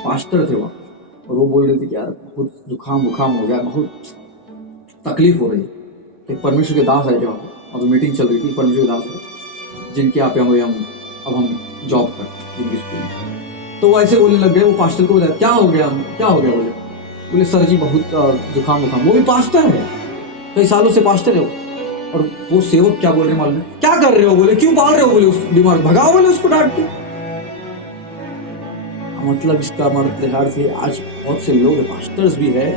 Pastor थे वहाँ, और वो बोल रहे थे कि यार बहुत जुकाम बुखाम हो गया, बहुत तकलीफ हो रही है। तो परमेश्वर के दास आए थे वहाँ, अब मीटिंग चल रही थी, परमेश्वर के दास है जिनके यहाँ पे अब हम जॉब करते हैं स्कूल में। तो वो ऐसे बोलने लग गए, वो पास्टर को बताया क्या हो गया, क्या हो गया, बोले सर जी बहुत जुकाम बुखाम। वो भी पास्टर है, कई सालों से पास्टर है वो। और वो सेवक क्या बोल रहे मालूम है, क्या कर रहे हो, बोले क्यों पाल रहे हो, बोले उस बीमार भगाओ, बोले उसको डांट के। मतलब इसका मतलब से आज बहुत से लोग पास्टर्स भी है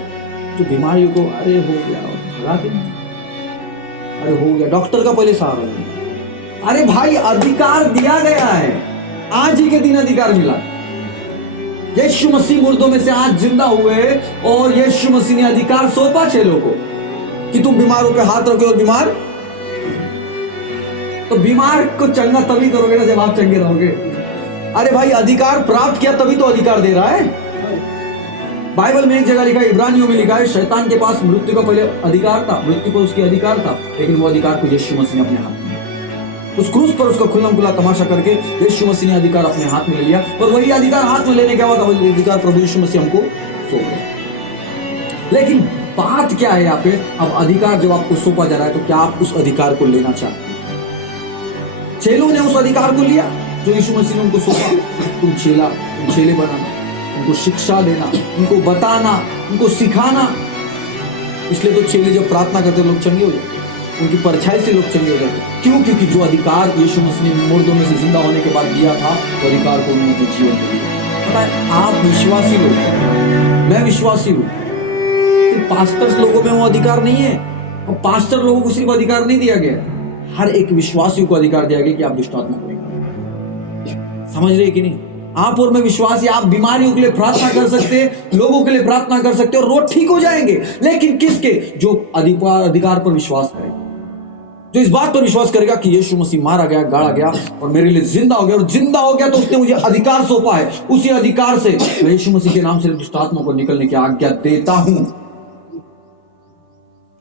जो बीमारियों को अरे हो गया भगा के, अरे हो गया, डॉक्टर का पहले सहारा है। अरे भाई अधिकार दिया गया है, आज ही के दिन अधिकार मिला। यीशु मसीह मुर्दों में से आज जिंदा हुए और यीशु मसीह ने अधिकार सौंपा चेलों को कि तुम बीमारों पे हाथ रखो, और बीमार तो बीमार को चंगा तभी करोगे ना जब आप चंगे रहोगे। अरे भाई अधिकार प्राप्त किया तभी तो अधिकार दे रहा है। बाइबल में एक जगह लिखा है, इब्रानियों में लिखा है, शैतान के पास मृत्यु का पहले अधिकार था, मृत्यु पर उसकी अधिकार था, लेकिन वो अधिकार को यीशु मसीह ने अपने हाथ में, उस क्रूस पर उसका खुल्लम खुला तमाशा करके यीशु मसीह ने अधिकार अपने हाथ में ले लिया। और वही अधिकार हाथ में लेने के बाद वही अधिकार प्रभु यीशु मसीह हमको सौंप गया। लेकिन बात क्या है यहाँ पे, अब अधिकार जब आपको सौंपा जा रहा है तो क्या आप उस अधिकार को लेना चाहते हैं? चेलों ने उस अधिकार को लिया जो यीशु मसीह ने उनको सौंपा, तुम चेले बनाना, उनको शिक्षा देना, उनको बताना, उनको सिखाना। इसलिए तो चेले जब प्रार्थना करते लोग चंगे हो जाते, उनकी परछाई से लोग चंगे हो जाते। क्यों? क्योंकि जो अधिकार यीशु मसीह ने मुर्दों में से जिंदा होने के बाद दिया था, वो अधिकार को उन्होंने अपने जीवन में दिया। पता है, आप विश्वासी लोग, मैं विश्वासी हूँ, पास्टर्स लोगों में वो अधिकार नहीं है। और पास्टर लोगों को सिर्फ अधिकार नहीं दिया गया, हर एक विश्वासी को अधिकार दिया गया कि आप दुष्ट आत्मा को निकालो। समझ रहे कि नहीं? आप और मैं विश्वासी, आप बीमारियों के लिए प्रार्थना कर सकते हैं, लोगों के लिए प्रार्थना कर सकते हैं और रोग ठीक हो जाएंगे। लेकिन किसके? जो अधिकार पर विश्वास करेगा, जो इस बात पर विश्वास करेगा कि यीशु मसीह मारा गया, गाड़ा गया और मेरे लिए जिंदा हो गया, और जिंदा हो गया तो उसने मुझे अधिकार सौंपा है। उसी अधिकार से मैं यीशु मसीह के नाम से दुष्ट आत्मा को निकलने की आज्ञा देता हूं।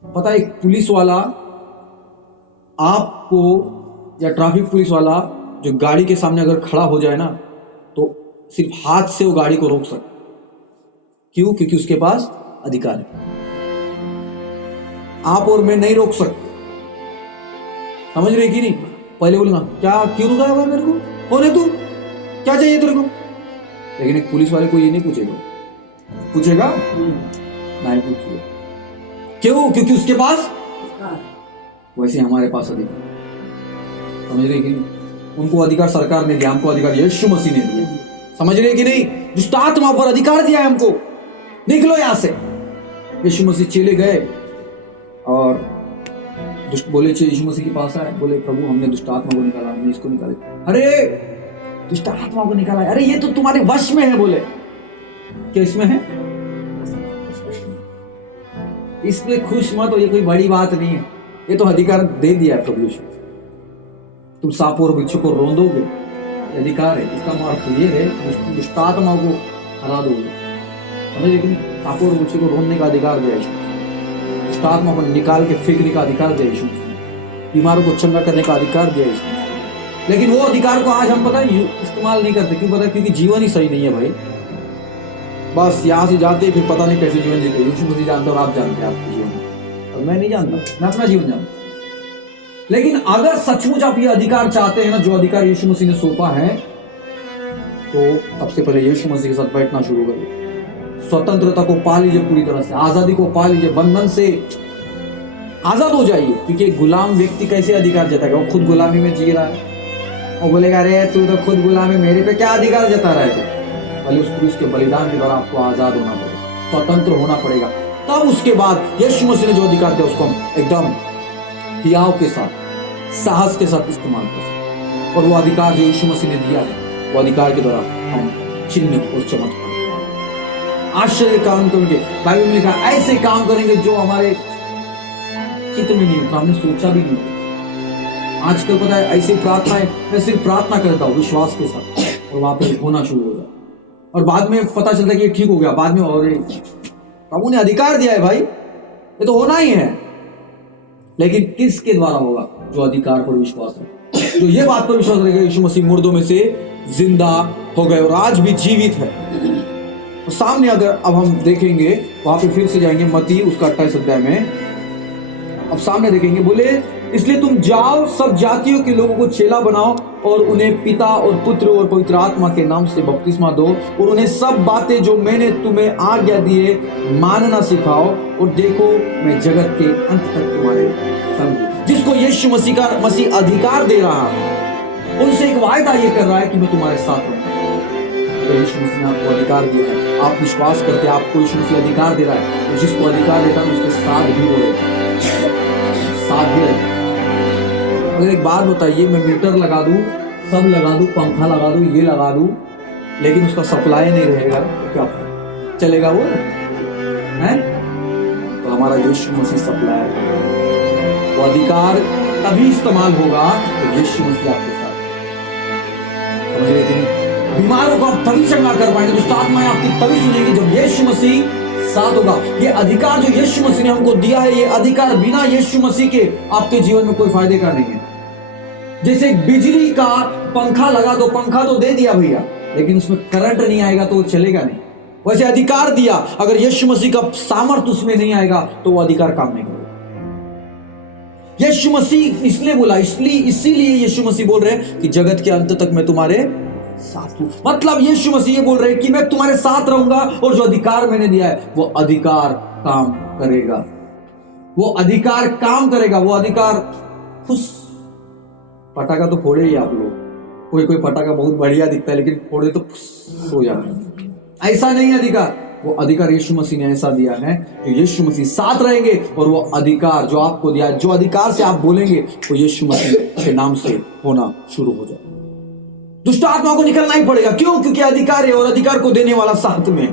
पता है, एक पुलिस वाला आपको, या ट्रैफिक पुलिस वाला जो गाड़ी के सामने अगर खड़ा हो जाए ना, तो सिर्फ हाथ से वो गाड़ी को रोक सकता। क्यों? क्योंकि उसके पास अधिकार है। आप और मैं नहीं रोक सकते। समझ रहे कि नहीं? पहले बोलेगा क्या, क्यों रुकाया हुआ मेरे को, कौन है तू, क्या चाहिए तेरे को? लेकिन एक पुलिस वाले को ये नहीं पूछेगा, नहीं पूछेगा। क्यों? क्योंकि उसके पास, वैसे हमारे पास अधिकार। समझ रहे कि नहीं? उनको अधिकार सरकार ने दिया, हमको अधिकार यीशु मसीह ने दिया। समझ रहे कि नहीं? दुष्ट आत्मा पर अधिकार दिया है हमको, निकलो यहां से। यीशु मसीह चले गए और दुष्ट बोले, यीशु मसीह के पास आए, बोले प्रभु हमने दुष्ट आत्मा को निकाला, हमने इसको निकाला। अरे दुष्ट आत्मा को निकाला, अरे ये तो तुम्हारे वश में है। बोले क्या इसमें है? इसमें खुश मत हो, ये कोई बड़ी बात नहीं है, ये तो अधिकार दे दिया है प्रभु यीशु। तुम सांपों और बिच्छू को रोंदोगे, अधिकार है। इसका अर्थ ये है दुष्ट आत्मा को हरा दोगे। समझे कि नहीं? सांपों और बिच्छू को रोंदने का अधिकार दिया यीशु, दुष्ट आत्मा को निकाल के फेंकने का अधिकार दिया यीशु, बीमारों को चंगा करने का अधिकार दिया यीशु। लेकिन वो अधिकार को आज हम पता है इस्तेमाल नहीं करते। क्यों? पता है, क्योंकि जीवन ही सही नहीं है भाई। बस यहाँ से जाते फिर पता नहीं कैसे जीवन जीते। यीशु मसीह जानते और आप जानते हैं आपके जीवन, और मैं नहीं जानता, मैं अपना जीवन जानता। लेकिन अगर सचमुच आप ये अधिकार चाहते हैं ना, जो अधिकार यीशु मसीह ने सौंपा है, तो सबसे पहले यीशु मसीह के साथ बैठना शुरू करिए। स्वतंत्रता को पा लीजिए, पूरी तरह से आजादी को पा लीजिए, बंधन से आजाद हो जाइए। क्योंकि एक गुलाम व्यक्ति कैसे अधिकार जताएगा? वो खुद गुलामी में जी रहा है, और बोलेगा अरे तू तो खुद गुलामी, मेरे पे क्या अधिकार जता रहा है तू? पहले उस क्रूस के बलिदान के द्वारा आपको आजाद होना पड़ेगा, स्वतंत्र होना पड़ेगा। तब उसके बाद यीशु मसीह ने जो अधिकार दिया उसको हम एकदम हियाव के साथ, साहस के साथ इस्तेमाल कर सकते। और वो अधिकार जो यीशु मसीह ने दिया है, वो अधिकार के द्वारा हम चिन्ह और चमत्कार, आश्चर्य काम करेंगे। बाइबल में लिखा ऐसे काम करेंगे जो हमारे चित्त में नहीं होता, हमने सोचा भी नहीं होता। आजकल पता है ऐसी प्रार्थनाएं, मैं सिर्फ प्रार्थना करता हूँ विश्वास के साथ, और वहां पे होना शुरू हो जाता, और बाद में पता चलता है कि ये ठीक हो गया। बाद में और प्रभु ने अधिकार दिया है भाई, ये तो होना ही है। लेकिन किसके द्वारा होगा? जो अधिकार पर विश्वास है, जो ये बात पर विश्वास रखेगा यीशु मसीह मुर्दों में से जिंदा हो गए और आज भी जीवित है। तो सामने अगर अब हम देखेंगे, वहां पे फिर से जाएंगे मत्ती उसका 28 अध्याय में, अब सामने देखेंगे, बोले इसलिए तुम जाओ सब जातियों के लोगों को चेला बनाओ और उन्हें पिता और पुत्र और पवित्र आत्मा के नाम से बपतिस्मा दो और उन्हें सब बातें जो मैंने तुम्हें आज्ञा दिए मानना सिखाओ, और देखो मैं जगत के अंत तक तुम्हारे संग हूं। जिसको यीशु मसीह अधिकार दे रहा है, उनसे एक वायदा ये कर रहा है कि मैं तुम्हारे साथ रहूंगा। तो यीशु मसीह ने आपको अधिकार दिया है, आप विश्वास करते हैं, आपको यीशु मसीह अधिकार दे रहा है, तो जिसको अधिकार देता है उसके साथ भी हो, साथ भी रहेगा। अगर एक बात बताइए, मैं मीटर लगा दूं, सब लगा दूं, पंखा लगा दूं, ये लगा दूं, लेकिन उसका सप्लाई नहीं रहेगा तो क्या चलेगा वो है? तो हमारा यीशु मसीह सप्लाई, वो अधिकार तभी इस्तेमाल होगा तो यीशु मसीह आपके साथ। समझ रहे थे? बीमारों को आप तभी चंगा कर पाएंगे, दुष्ट आत्माएं आपकी तभी सुनेंगी जब यीशु मसीह साथ होगा। ये अधिकार जो यीशु मसीह ने हमको दिया है, ये अधिकार बिना यीशु मसीह के आपके जीवन में कोई फायदे का नहीं है। जैसे बिजली का पंखा लगा दो, पंखा तो दे दिया भैया, लेकिन उसमें करंट नहीं आएगा तो वो चलेगा नहीं। वैसे अधिकार दिया, अगर यीशु मसीह का सामर्थ्य उसमें नहीं आएगा तो वो अधिकार काम नहीं करेगा। यीशु मसीह इसलिए बोला, इसीलिए यीशु मसीह बोल रहे हैं कि जगत के अंत तक मैं तुम्हारे साथ हूं। मतलब यीशु मसीह ये बोल रहे हैं कि मैं तुम्हारे साथ रहूंगा और जो अधिकार मैंने दिया है वो अधिकार काम करेगा, वो अधिकार काम करेगा, वो अधिकार। पटाखा तो फोड़े ही आप लोग, कोई पटाखा बहुत बढ़िया दिखता है लेकिन फोड़े तो हो जाता, ऐसा नहीं अधिकार। वो अधिकार यीशु मसीह ने ऐसा दिया है जो यीशु मसीह साथ रहेंगे, और वो अधिकार जो आपको दिया है, जो अधिकार से आप बोलेंगे वो यीशु मसीह के नाम से होना शुरू हो जाए। दुष्ट आत्मा को निकलना ही पड़ेगा। क्यों? क्योंकि अधिकार है और अधिकार को देने वाला साथ में।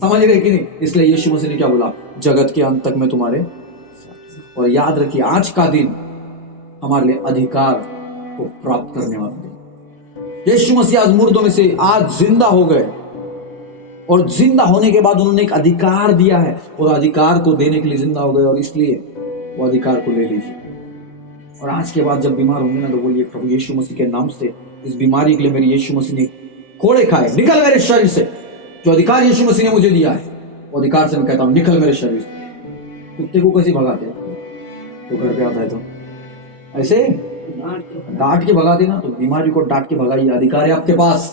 समझ रहे कि नहीं? इसलिए यीशु मसीह ने क्या बोला, जगत के अंत तक मैं तुम्हारे साथ। और याद रखिए, आज का दिन हमारे लिए अधिकार को प्राप्त करने वाला दिन। यीशु मसीह आज मुर्दों में से आज जिंदा हो गए, और जिंदा होने के बाद उन्होंने एक अधिकार दिया है, और अधिकार को देने के लिए जिंदा हो गए, और इसलिए वो अधिकार को ले लीजिए। और आज के बाद जब बीमार होंगे ना तो बोलिए, प्रभु यीशु मसीह के नाम से इस बीमारी के लिए मेरे यीशु मसीह ने कोड़े खाए, निकल मेरे शरीर से। जो अधिकार यीशु मसीह ने मुझे दिया है, वो अधिकार से मैं कहता हूं निकल मेरे शरीर से। कुत्ते को कैसे भगाते हैं? तो घर पे आता है तो ऐसे डांट के भगा देना, तो बीमारी को डांट के भगाइए। अधिकार है आपके पास,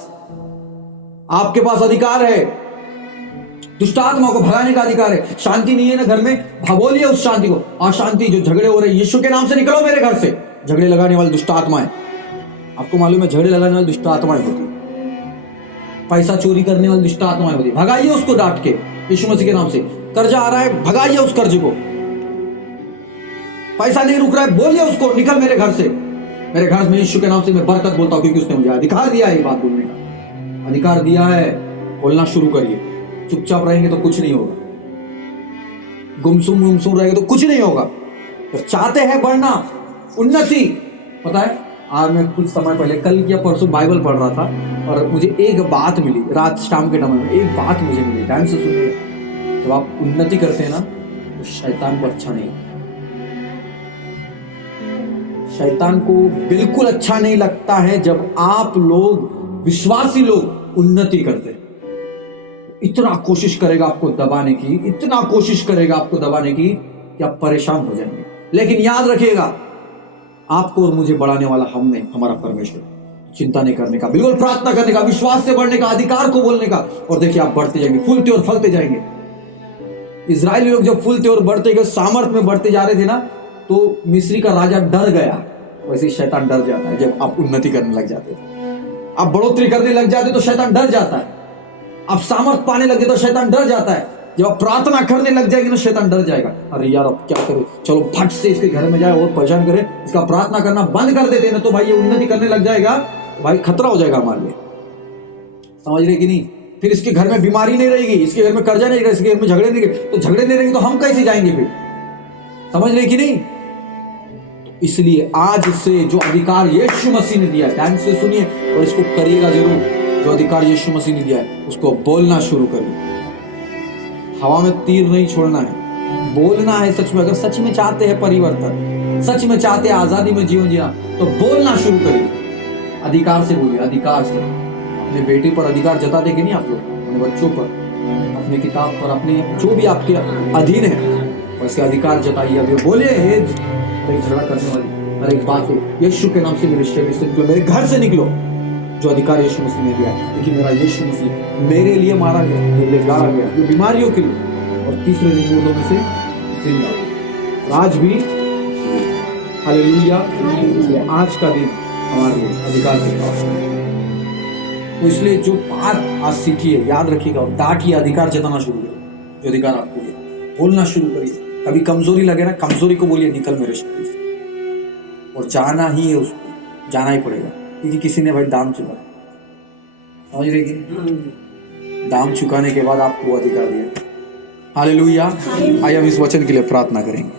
आपके पास अधिकार है। दुष्ट आत्मा को भगाने का अधिकार है। शांति नहीं है ना घर में, भगोलिए उस शांति को। अशांति जो झगड़े हो रहे हैं, यीशु के नाम से निकलो मेरे घर से। झगड़े लगाने वाले दुष्ट आत्माएं, आपको मालूम है झगड़े लगाने वाली दुष्ट आत्माएं होती है, पैसा चोरी करने वाली दुष्ट आत्माएं होती है। भगाइए उसको डांट के यीशु मसीह के नाम से। कर्जा आ रहा है, भगाइए उस कर्ज को। पैसा नहीं रुक रहा है, बोलिए उसको निकल मेरे घर से। मेरे घर में यीशु के नाम से मैं बरकत बोलता हूं, क्योंकि उसने मुझे अधिकार दिया है ये बात बोलने का। अधिकार दिया है, बोलना शुरू करिए। चुपचाप रहेंगे तो कुछ नहीं होगा, गुमसुम रहेंगे तो कुछ नहीं होगा। तो चाहते हैं बढ़ना, उन्नति। पता है, आज मैं कुछ समय पहले, कल या परसों बाइबल पढ़ रहा था, और मुझे एक बात मिली रात शाम के टाइम में। एक बात मुझे मिली, ध्यान से सुनिए। जब आप उन्नति करते हैं ना तो शैतान को अच्छा नहीं, शैतान को बिल्कुल अच्छा नहीं लगता है जब आप लोग, विश्वासी लोग उन्नति करते हैं। इतना कोशिश करेगा आपको दबाने की, इतना कोशिश करेगा आपको दबाने की कि आप परेशान हो जाएंगे। लेकिन याद रखिएगा, आपको और मुझे बढ़ाने वाला हमने, हमारा परमेश्वर। चिंता नहीं करने का, बिल्कुल प्रार्थना करने का, विश्वास से बढ़ने का, अधिकार को बोलने का, और देखिए आप बढ़ते जाएंगे, फूलते और फलते जाएंगे। इजरायली लोग जब फूलते और बढ़ते गए, सामर्थ में बढ़ते जा रहे थे ना, तो मिस्री का राजा डर गया। वैसे शैतान डर जाता है जब आप उन्नति करने लग जाते हैं, आप बढ़ोतरी करने लग जाते तो शैतान डर जाता है। आप सामर्थ पाने लगे तो शैतान डर जाता है। जब आप प्रार्थना करने लग जाएंगे तो शैतान डर जाएगा। अरे यार अब क्या करें, चलो फट से इसके घर में जाए और परेशान करें, इसका प्रार्थना करना बंद कर देते ना, तो भाई ये उन्नति करने लग जाएगा, तो भाई खतरा हो जाएगा हमारे लिए। समझ रहे कि नहीं? फिर इसके घर में बीमारी नहीं रहेगी, इसके घर में कर्जा नहीं रहेगा, इसके घर में झगड़े नहीं रहेंगे, तो झगड़े नहीं रहेंगे तो हम कैसे जाएंगे फिर? समझ रहे कि नहीं? इसलिए आज से जो अधिकार यीशु मसीह ने दिया है, ध्यान से सुनिए और इसको करिएगा जरूर। जो अधिकार यीशु मसीह ने दिया है उसको बोलना शुरू करिए। हवा में तीर नहीं छोड़ना है, बोलना है सच में। अगर सच में चाहते हैं परिवर्तन, सच में चाहते हैं आजादी में जीवन जीना, तो बोलना शुरू करिए। अधिकार से बोलिए, अधिकार से। अपने बेटे पर अधिकार जताते कि नहीं आप लोग, अपने बच्चों पर, अपने किताब पर, अपने जो भी आपके अधीन है वैसे अधिकार जताइए। अभी बोले हे झगड़ा करने वाली, अरे एक बात है, यीशु के नाम से मेरे शरीर से निकलो, मेरे घर से निकलो। जो अधिकार यीशु मसीह ने दिया है, क्योंकि मेरा यीशु मसीह मेरे लिए मारा गया, मेरे लिए गाड़ा गया, ये बीमारियों के लिए, और तीसरे दिन मुर्दों में से जिंदा। आज भी हालेलुया, आज का दिन हमारे लिए अधिकार के पास है। तो इसलिए जो बात आज सीखिए, याद रखिएगा और डांटिए, अधिकार जताना शुरू करिए जो अधिकार आपको है, बोलना शुरू करिए। कभी कमजोरी लगे ना, कमजोरी को बोलिए निकल मेरे शरीर से, और जाना ही है, उसको जाना ही पड़ेगा, क्योंकि किसी ने भाई दाम चुका, समझ रहे कि दाम चुकाने के बाद आपको अधिकार दिया। हालेलुया। आइए हम इस वचन के लिए प्रार्थना करेंगे।